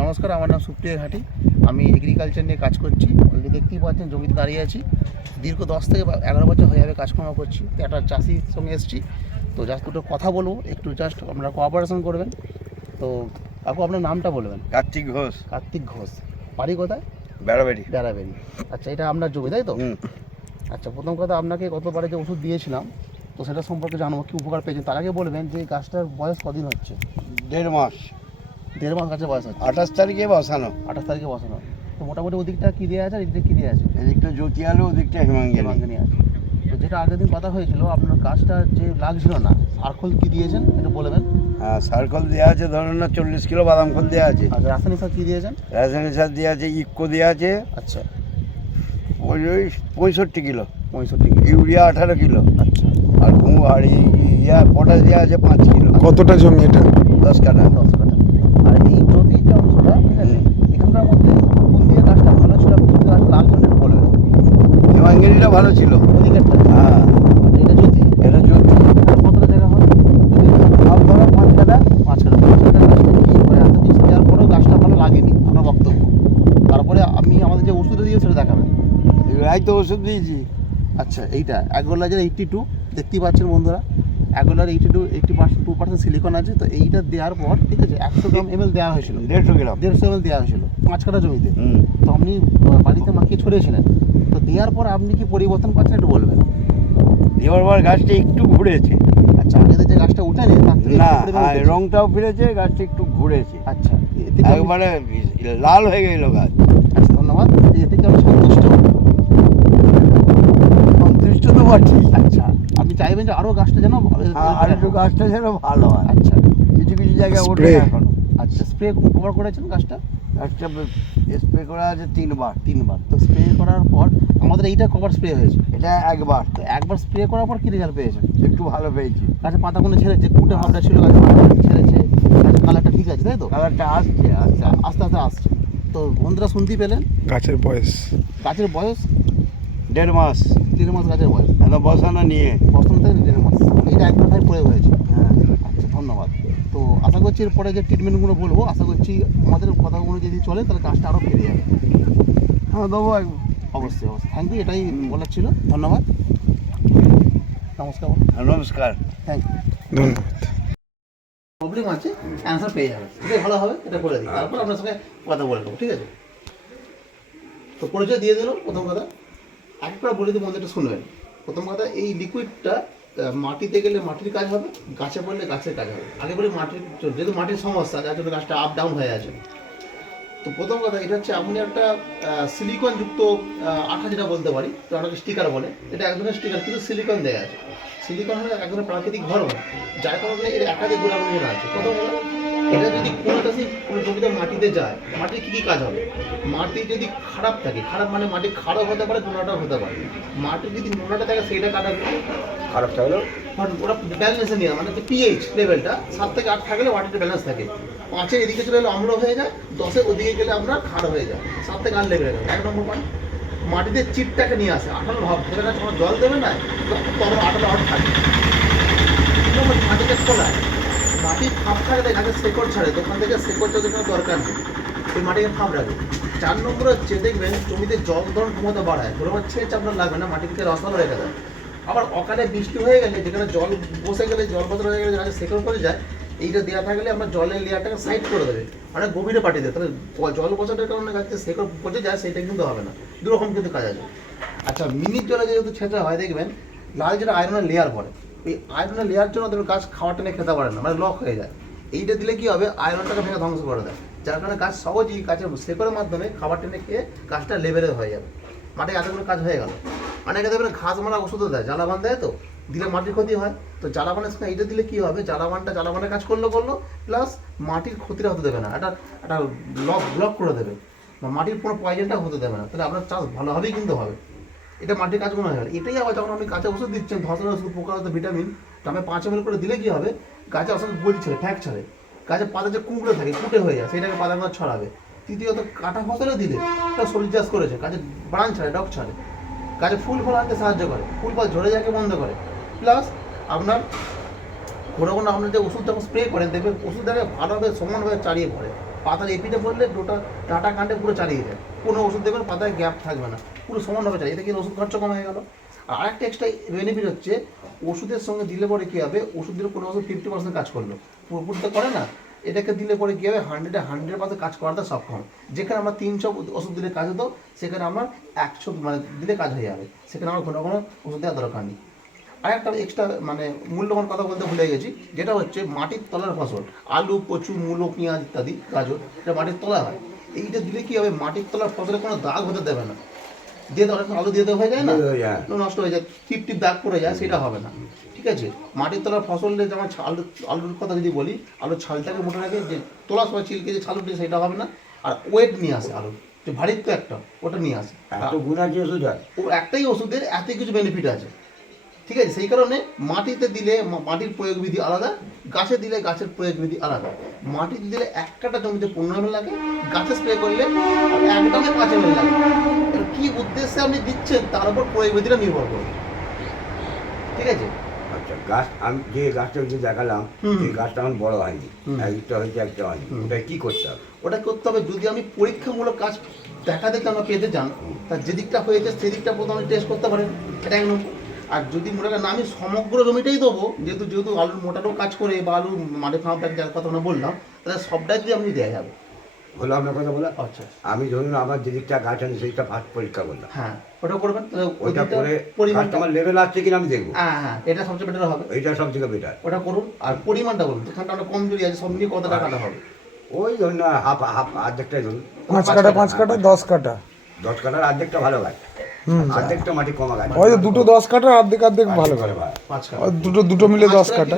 নমস্কার, আমার নাম সুপ্রিয়া ঘাটি। আমি এগ্রিকালচার নিয়ে কাজ করছি। অলরেডি দেখতেই পাচ্ছেন জমিতে দাঁড়িয়ে আছি। দীর্ঘ 10 থেকে 11 বছর হয়ে যাবে কাজকর্ম করছি। তো একটা চাষির সঙ্গে এসেছি, তো জাস্ট দুটো কথা বলবো, একটু জাস্ট আপনারা কোঅপারেশন করবেন। তো কাকু, আপনার নামটা বলবেন? কার্তিক ঘোষ। কার্তিক ঘোষ। বাড়ি কোথায়? বেড়াবেড়ি। বেড়াবেড়ি। আচ্ছা, এটা আপনার জমি তাই তো? আচ্ছা, প্রথম কথা, আপনাকে গতবারে যে ওষুধ দিয়েছিলাম তো সেটা সম্পর্কে জানবো, কি উপকার পেয়েছেন। তার আগে বলবেন যে গাছটার বয়স কদিন হচ্ছে? 1.5 মাস। 1.5 মাস গাছের বয়স হচ্ছে। 28 তারিখে বসানো। 28 তারিখে বসানো। তো মোটামুটি ওদিকটা কী দেওয়া আছে আর এদিকটা কী দেওয়া আছে? এদিকটা জ্যোতি আলো, ওদিকটা হেমাঙ্গিনী আছে। তো যেটা আগের দিন কথা হয়েছিল, আপনার গাছটা যে লাগছিল না, সারখোল কী দিয়েছেন একটু বলবেন? হ্যাঁ, সারখোল দেওয়া আছে, ধরুন না 40 কিলো বাদাম খোল দেওয়া আছে। আর রাসায়নিক সার কী দিয়েছেন? রাসায়নিক সার দেওয়া আছে, ইক্কো দেওয়া আছে। আচ্ছা, ওই 65 কিলো। 65 কিলো। Urea 18 kilo. আচ্ছা। আর পটাশ দেওয়া আছে 5 কিলো। কতটা জমি এটা? 10 কাঠা। 10 কাঠা। আর এই জ্যোতির যে অংশটা, ঠিক আছে, এখানকার মধ্যে কোন দিয়ে গাছটা ভালো ছিল, কোন দিয়ে গাছটা লাল জন্য একটু বলবেন? হেমাঙ্গিনীটা ভালো ছিল। ওদিকেরটা? হ্যাঁ, এটা জ্যোতি। এটা জ্যোতি। আর কতটা জায়গা হয়? সব ধরো 5 কাঠা। 5 কাঠা। 5 কাঠা গাছটা কি করে এত জিনিস দেওয়ার পরেও গাছটা ভালো লাগেনি, আপনার বক্তব্য? তারপরে আপনি আমাদের যে ওষুধটা দিয়ে সেটা দেখাবেন। এই তো ওষুধ দিয়েছি। আচ্ছা, এইটা অ্যাগ্রোলাইজার 82 দেখতেই পাচ্ছেন বন্ধুরা। অ্যাগ্রোলার 82% সিলিকন আছে। তো এইটা দেওয়ার পর, ঠিক আছে, 100 গ্রাম ml দেওয়া হয়েছিল। 150 গ্রাম। 150 ml দেওয়া হয়েছিল 5 কাঠা জমিতে। তো আপনি বাড়িতে মাখিয়ে ছড়িয়েছিলেন। তো দেওয়ার পর আপনি কি পরিবর্তন পাচ্ছেন একটু বলবেন? দেওয়ার পর গাছটা একটু ঘুরেছে। আচ্ছা, আগেতে যে গাছটা উঠেনি তার থেকে না, একটু পরিমাণ উঠেছে। রংটাও ফিরেছে, গাছটা একটু ঘুরেছে। আচ্ছা, এতে কি আপনি- একবারে লাল হয়ে গেল গাছ। আচ্ছা, ধন্যবাদ। এতে কি আপনি সন্তুষ্ট? সন্তুষ্ট তো বটে। আচ্ছা, আপনি চাইবেন যে আরও গাছটা যেন আর একটু গাছটা যেন ভালো হয়। আচ্ছা। কিছু কিছু জায়গায় ওঠে Spray? না এখনো। আচ্ছা, স্প্রে কভার করেছেন গাছটা? গাছটা স্প্রে করা আছে 3 বার। 3 বার। তো স্প্রে করার পর আমাদের এইটা কভার স্প্রে হয়েছে। এটা একবার। তো একবার স্প্রে করার পর কি রেজাল্ট পেয়েছেন? একটু ভালো পেয়েছি। গাছের পাতাগুলো ছেড়েছে, কুটে ভাবটা ছিল, গাছের পাতা ছেড়েছে, গাছের কালারটা ঠিক আছে তাই তো? কালারটা আসছে আসছে। আস্তে আস্তে আসছে। তো বন্ধুরা শুনতেই পেলেন, গাছের বয়স গাছের বয়স 1.5 মাস। 1.5 মাস গাছের বয়স। একদম বসানো নিয়ে। বর্তমান থেকে 1.5 মাস। এইটা একবার ভাই প্রয়োগ হয়েছে। হ্যাঁ। আচ্ছা, ধন্যবাদ। তো আশা করছি এরপরে যে ট্রিটমেন্টগুলো বলবো, আশা করছি আমাদের কথাগুলো যদি চলে তাহলে গাছটা আরও ফিরে যাবে। হ্যাঁ, দেবো। অবশ্যই অবশ্যই। থ্যাংক ইউ, এটাই বলার ছিল। ধন্যবাদ, নমস্কার। নমস্কার। Thank you. ধন্যবাদ। প্রবলেম আছে, অ্যান্সার পেয়ে যাবে। এটাই ভালো হবে, এটা করে দিই। তারপর আপনার সঙ্গে কথা বলে নেবো, ঠিক আছে? তো পরিচয় দিয়ে দিল। প্রথম কথা একবার বলে দিই, বন্ধুটা শুনবেন। প্রথম কথা, এই লিকুইডটা মাটিতে গেলে মাটির কাজ হবে, গাছে পড়লে গাছের কাজ হবে। আগে বলি মাটির, যেহেতু মাটির সমস্যা, যার জন্য গাছটা আপ ডাউন হয়ে আছে। তো প্রথম কথা, এটা হচ্ছে এমন একটা সিলিকন যুক্ত আঠা, যেটা বলতে পারি, তো অনেকে স্টিকার বলে। এটা এক ধরনের স্টিকার, কিন্তু সিলিকন দেওয়া আছে। সিলিকন হলো এক ধরনের প্রাকৃতিক ধর্ম, যার কারণে এর একাধিক গুণাগুণ আছে। প্রথম কথা, এটা যদি কোনো চাষি কোনো জমিতে মাটিতে যায়, মাটির কী কী কাজ হবে? মাটি যদি খারাপ থাকে, খারাপ মানে মাটি খারাপ হতে পারে, নোনাটাও হতে পারে। মাটি যদি নোনাটা থাকে সেইটা কাটাবে। খারাপটা হলো ওরা ব্যালেন্সে নিয়ে, মানে পিএইচ লেভেলটা 7 থেকে 8 থাকলে মাটিতে ব্যালেন্স থাকে। 5-এর এদিকে চলে গেলে অম্ল হয়ে যায়, 10-এর ওদিকে গেলে আপনার ক্ষার হয়ে যায়। 7 থেকে 8 লেভেলে গেলে 1 নম্বর পয়েন্ট। মাটিতে চিটটাকে নিয়ে আসে, আঠালো ভাব, ধরে না, যখন জল দেবে না তখন আঠালো ভাব থাকে। 2 নম্বর, মাটিতে খোলায়, মাটি ফাঁপ থাকলে গাছের শেকড় ছাড়ে, দোকান থেকে শেকড় চলতে কোনো দরকার নেই, সেই মাটিকে ফাঁপ রাখে। 4 নম্বর হচ্ছে, দেখবেন জমিতে জল ধরন ক্ষমতা বাড়ায়, ধরো ছেচ আপনার লাগবে না, মাটিতে রসালো রেখে দেয়। আবার অকালে বৃষ্টি হয়ে গেলে, যেখানে জল বসে গেলে, জল বদল হয়ে গেলে গাছের শেকড় পড়ে যায়, এইটা দেওয়া থাকলে আমরা জলের লেয়ারটাকে সাইড করে দেবে, মানে গভীরে পাঠিয়ে দেবে। তাহলে জল বসানোর কারণে গাছের শেকড় পচে যায়, সেটা কিন্তু হবে না। দুরকম কিন্তু কাজ আছে। আচ্ছা, মিনিট জলে যেহেতু ছেঁচা হয়, দেখবেন লাল যেটা আয়রনের লেয়ার পড়ে, এই আয়রনের লেয়ার জন্য দেখবেন গাছ খাওয়ার টেনে খেতে পারে না, মানে লক হয়ে যায়। এইটা দিলে কি হবে, আয়রনটাকে ভেঙে ধ্বংস করে দেয়, যার কারণে গাছ সহজেই গাছের শেকড়ের মাধ্যমে খাবার টেনে খেয়ে গাছটা লেভেলে হয়ে যাবে। মাঠে এতগুলো কাজ হয়ে গেল। অনেকে দেখবেন ঘাস মারা ওষুধও দেয়, জ্বালাবান দেয়, তো দিলে মাটির ক্ষতি হয়। তো জ্বালাবানের সঙ্গে এইটা দিলে কী হবে, জ্বালাবানের কাজ করলো, প্লাস মাটির ক্ষতিটা হতে দেবে না, একটা ব্লক করে দেবে, বা মাটির কোনো পয়জনটা হতে দেবে না। তাহলে আপনার চাষ ভালোভাবেই কিন্তু হবে। এটা মাটির কাজগুলো হয়ে গেল। এটাই আবার যখন আপনি গাছে ওষুধ দিচ্ছেন, ধসের ওষুধ, পোকার ওষুধ, ভিটামিন, আমি 5 ml করে দিলে কী হবে, গাছে আসলে বলছি ছেড়ে ফ্যাক ছাড়ে, গাছের পাতা যে কুঁকড়ে থাকে, কুটে হয়ে যায়, সেটাকে পাতাগুলো ছড়াবে। তৃতীয়ত, কাটা ফসলে দিলে একটা সবজি চাষ করেছে, গাছে ব্রাঞ্চ ছাড়ে, ডগ ছাড়ে, গাছে ফুল ফল আনতে সাহায্য করে, ফুল ফল ঝরে যাকে বন্ধ করে। প্লাস আপনার কোনো আপনার যে ওষুধ যখন স্প্রে করেন, দেখবেন ওষুধটাকে ভালোভাবে সমানভাবে চালিয়ে পড়ে, পাতার এপিটে পড়লে ডাটা কাণ্ডে পুরো চালিয়ে যায়, কোনো ওষুধ দেবেন পাতায় গ্যাপ থাকবে না, পুরো সমানভাবে চালিয়ে, এতে কি ওষুধ খরচা কমে গেল। আর আরেকটা এক্সট্রা বেনিফিট হচ্ছে ওষুধের সঙ্গে দিলে পরে কী হবে, ওষুধ দিলে কোনো ওষুধ 50% কাজ করলো, পুরোপুরি তো করে না, এটাকে দিলে পরে কী হবে 100% কাজ করাতে সক্ষম। যেখানে আমরা 300 ওষুধ দিলে কাজ হতো, সেখানে আমার 100 মানে দিলে কাজ হয়ে যাবে, সেখানে আমার কোনো ওষুধ দেওয়ার দরকার নেই। আর একটা এক্সট্রা মানে মূল্যবান কথা বলতে ভুলে গেছি, যেটা হচ্ছে মাটির তলার ফসল, আলু, কচু, মূলো, পেঁয়াজ ইত্যাদি, গাজর, এটা মাটির তলা হয়। এইটা দিলে কি হবে, মাটির তলার ফসলে কোনো দাগ হতে দেবে না, দিয়ে তো অনেক আলু দিয়ে দেওয়া হয়ে যায় না, নষ্ট হয়ে যায়, টিপ টিপ দাগ পড়ে যায়, সেটা হবে না। ঠিক আছে, মাটির তলার ফসলে যেমন আলুর কথা যদি বলি, আলুর ছালটাকে মোটা রাখে, যে তোলার সময় ছিলকে যে ছাল উঠে সেটা হবে না, আর ওয়েট নিয়ে আসে আলু, যে ভারীত্ব একটা ওটা নিয়ে আসে। এত গুণ আছে ওষুধ হয়। ও একটাই ওষুধের এত কিছু বেনিফিট আছে। ঠিক আছে, সেই কারণে মাটিতে দিলে মাটির প্রয়োগবিধি আলাদা, গাছে দিলে গাছের প্রয়োগবিধি আলাদা। মাটিতে দিলে এক কাটা জমিতে 15 ml লাগে, গাছে স্প্রে করলে একদমই 5 ml লাগে। এবার কী উদ্দেশ্যে আপনি দিচ্ছেন তার উপর প্রয়োগবিধিটা নির্ভর করবে। ঠিক আছে, আচ্ছা, গাছ আমি যে গাছটা যে দেখালাম, হুম। এই গাছটা এখন বড় হয়নি, হুম। একটা হয়েছে একটা হয়নি, হুম। ওটা কি করতে হবে? ওটা করতে হবে যদি আমি পরীক্ষামূলক কাজ দেখা দেখে আমরা পেতে চান, তার যে দিকটা হয়েছে সেদিকটা প্রথমে টেস্ট করতে পারেন, এটা এক নম্বর। আর যদি মনে করেন না আমি সমগ্র জমিটাই দেবো, যেহেতু আলুর মোটারও কাজ করে বা আলু মাঠে ফাঁপটা যার কথা আমরা বললাম, তাহলে সবটাই দিয়ে আপনি দেওয়া যাবে। হলো আপনার কথা বলা। আচ্ছা, আমি ধরুন আমার যে দিকটা গাছ আছে সেইটা ফার্স্ট পরীক্ষা করলাম, হ্যাঁ ওটা করবেন, তাহলে ওই ওইটা দিকটা করে পরিমাণটা, ফার্স্ট আমার লেভেল আসছে কিনা আমি দেখবো, হ্যাঁ হ্যাঁ এটা সবচেয়ে বেটার হবে, এইটা সব থেকে বেটার। ওটা করুন। আর পরিমাণটা বলুন, যেখানটা আমরা কমজোরি আছে সব নিয়ে কত টাকাটা হবে। ওই ধরুন না হাফ হাফ অর্ধেকটাই ধরুন, 5 কাটা 5 কাটা 10 কাটা 10 কাটার অর্ধেকটা ভালো গাছ, অর্ধেকটা মাটি কমা গাছ, ওই তো দুটো 10 কাটা অর্ধেক অর্ধেক ভালো করে 5 দুটো মিলে 10 কাটা।